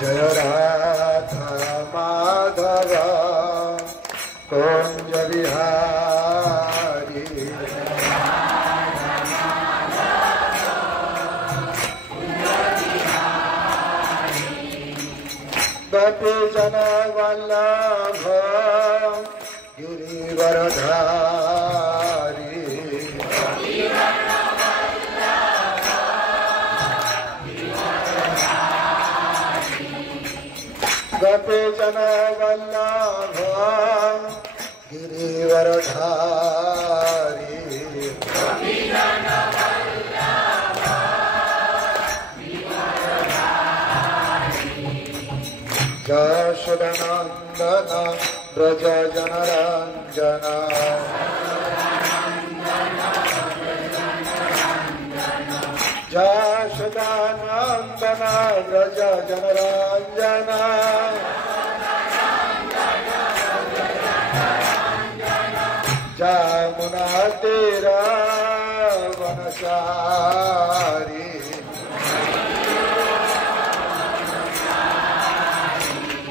Jai Radha Madhav Kunj Bihari Gopi Jan Vallabh Girivardhari Gopi Jan Vallabh Girivardhari यशोदनंदन Braj Janaranjan Yashodanandan Braj Janaranjan Jamuna Tirah वनचारी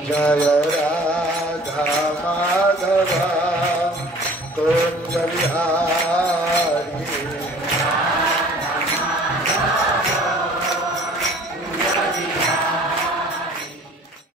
Jai Radha Madhav Kunj Bihari.